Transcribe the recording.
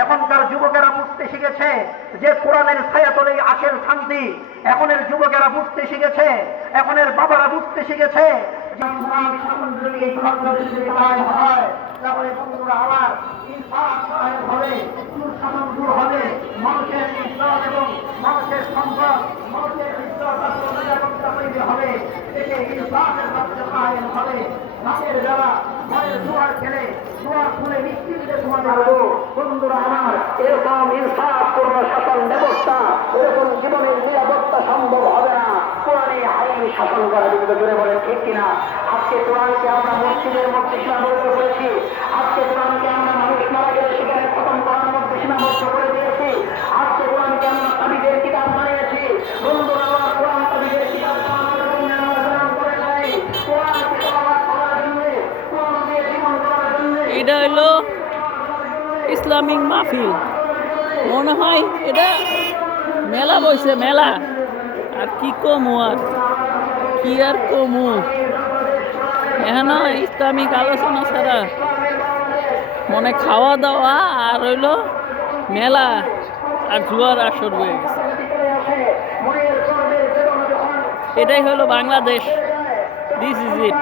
এখনকার যুবকেরা বুঝতে শিখেছে যে কোরআনের ছায়াতলেই আসল শান্তি। এখনের যুবকেরা বুঝতে শিখেছে, এখনের বাবারা বুঝতে শিখেছে যে কোরআন শাসন যদি এই বাংলাদেশে কায়েম হয় তাহলে বন্ধুরা আমার ইনসাফ কায়েম হবে, সুশাসন দূর হবে, মানুষের ইজ্জত এবং মানুষের সম্পদ, মানুষের ইজ্জত এবং নিরাপত্তা তৈরি হবে, এতে ইনসাফের রাষ্ট্র কায়েম হবে। রাতের বেলা ভয়ের জোয়ার খেলে জোয়ার খুলে নিশ্চিন্তে ঘুমাতে পারবো। বন্ধুরা আমার, এরকম ইনসাফপূর্ণ শাসন ব্যবস্থা, এরকম জীবনের নিরাপত্তা সম্ভব হবে না কোরআনে আইনি শাসন করা যদি জোরে বলেন ঠিক কিনা। আজকে কোরআনকে আমরা মসজিদের মধ্যে সীমাবদ্ধ করেছি, আজকে কোরআনকে আমরা মানুষ মারা গেলে সেখানে খতম করার মধ্যে সীমাবদ্ধ করে দিয়েছি, আজকে কোরআনকে আমরা তাবিজের কিতাব বানিয়েছি। বন্ধুরা আমার, কোরআন তাবিজের কিতাব বানানোর জন্য আমরা প্রদান করে নাই, কোরআনকে সমাজ করার জন্য, কোরআন দিয়ে জীবন করার জন্য। এটা হলো ইসলামিক মাহফিল, মনে হয় এটা মেলা বইছে, মেলা। আর কি কমু, আর কি আর কমু, এখানে ইসলামিক আলোচনা ছাড়া মনে খাওয়া দাওয়া আর হইল মেলা আর জুয়ার আসর হয়ে গেছে। এটাই হলো বাংলাদেশ, দিস ইজ ইট।